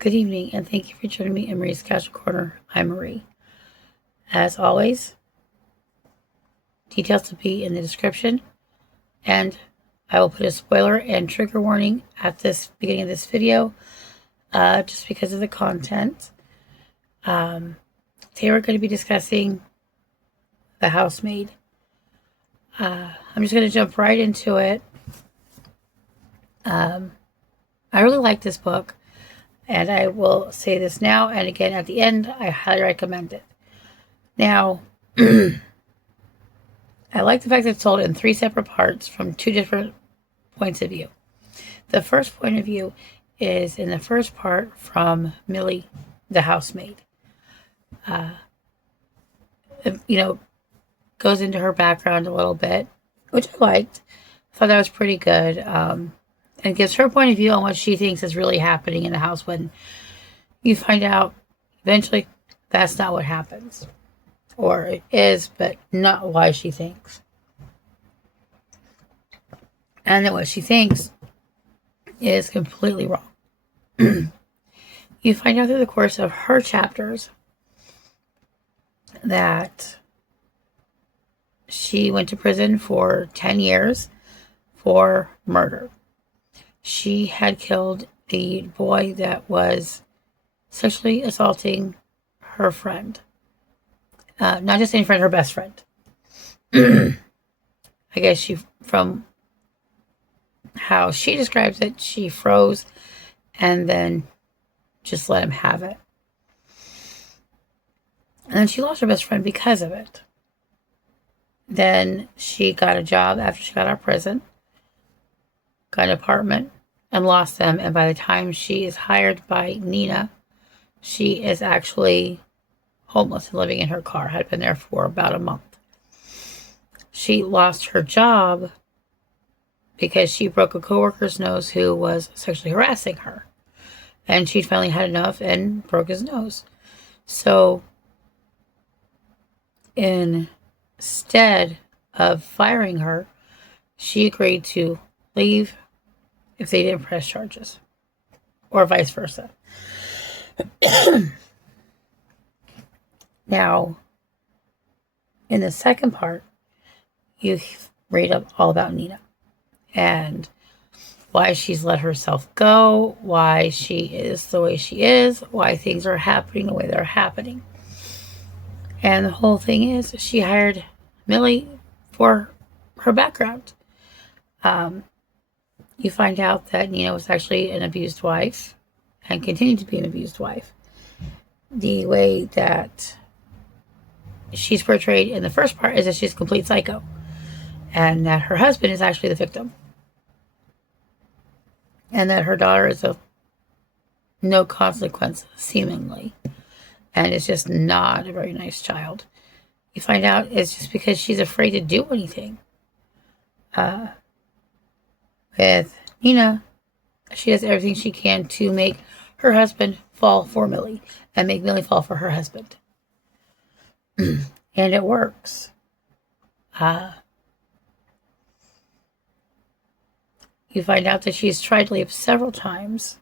Good evening, and thank you for joining me in Marie's Casual Corner. I'm Marie. As always, details to be in the description, and I will put a spoiler and trigger warning at this beginning of this video, just because of the content. Today we're going to be discussing The Housemaid. I'm just going to jump right into it. I really like this book, and I will say this now and again at the end. I highly recommend it. Now, I like the fact that it's told in 3 separate parts from 2 different points of view. The first point of view is in the first part from Millie, the housemaid. Goes into her background a little bit, which I liked. I thought that was pretty good. And gives her point of view on what she thinks is really happening in the house when you find out eventually that's not what happens. Or it is, but not why she thinks. And that what she thinks is completely wrong. You find out through the course of her chapters that she went to prison for 10 years for murder. She had killed a boy that was sexually assaulting her friend. Not just any friend, her best friend. I guess from how she describes it, she froze and then just let him have it. And then she lost her best friend because of it. Then she got a job after she got out of prison, got an apartment, and lost them. And by the time she is hired by Nina, she is actually homeless and living in her car. Had been there for about a month. She lost her job because she broke a coworker's nose who was sexually harassing her. And she'd finally had enough and broke his nose. So instead of firing her, she agreed to leave if they didn't press charges. Or vice versa. Now, in the second part, you read up all about Nina and why she's let herself go, why she is the way she is, why things are happening the way they're happening. And the whole thing is she hired Millie for her background. You find out that Nina was actually an abused wife and continued to be an abused wife. The way that she's portrayed in the first part is that she's a complete psycho and that her husband is actually the victim. And that her daughter is of no consequence, seemingly. And is just not a very nice child. You find out it's just because she's afraid to do anything. With Nina, she does everything she can to make her husband fall for Millie and make Millie fall for her husband. And it works. You find out that she's tried to leave several times,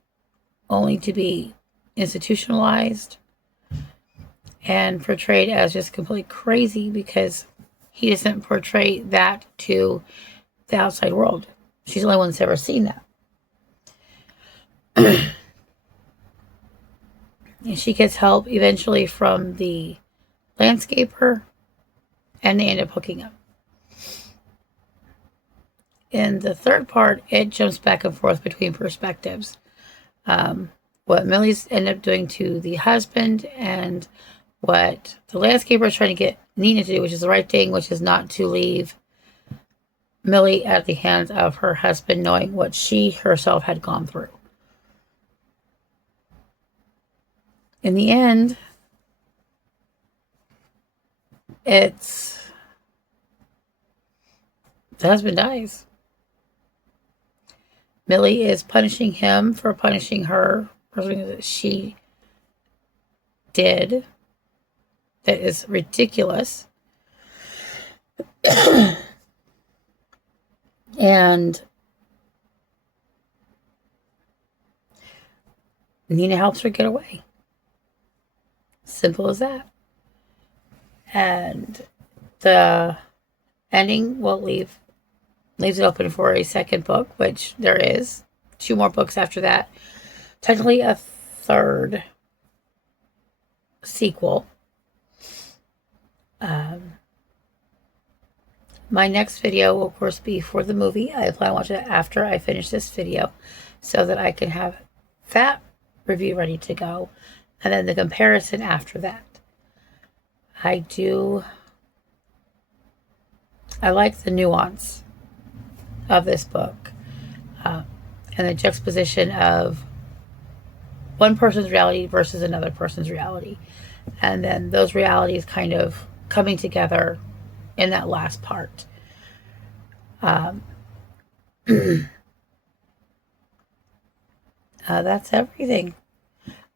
only to be institutionalized and portrayed as just completely crazy because he doesn't portray that to the outside world. She's the only one that's ever seen that. And she gets help eventually from the landscaper, and they end up hooking up. In the third part, it jumps back and forth between perspectives. What Millie's ended up doing to the husband and what the landscaper is trying to get Nina to do, which is the right thing, which is not to leave Millie at the hands of her husband, knowing what she herself had gone through. In the end, the husband dies. Millie is punishing him for punishing her for something that she did that is ridiculous. And Nina helps her get away. Simple as that. And the ending will leaves it open for a second book, which there is 2 more books after that. Technically a third sequel. My next video will, of course, be for the movie. I plan on watching it after I finish this video so that I can have that review ready to go. And then the comparison after that. I like the nuance of this book. And the juxtaposition of one person's reality versus another person's reality. And then those realities kind of coming together in that last part. That's everything.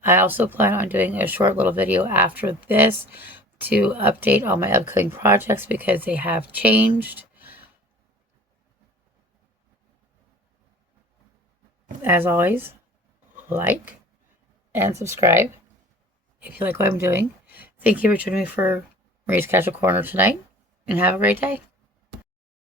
I also plan on doing a short little video after this to update all my upcoming projects because they have changed. As always, like and subscribe if you like what I'm doing. Thank you for joining me for Marie's Casual Corner tonight, and have a great day.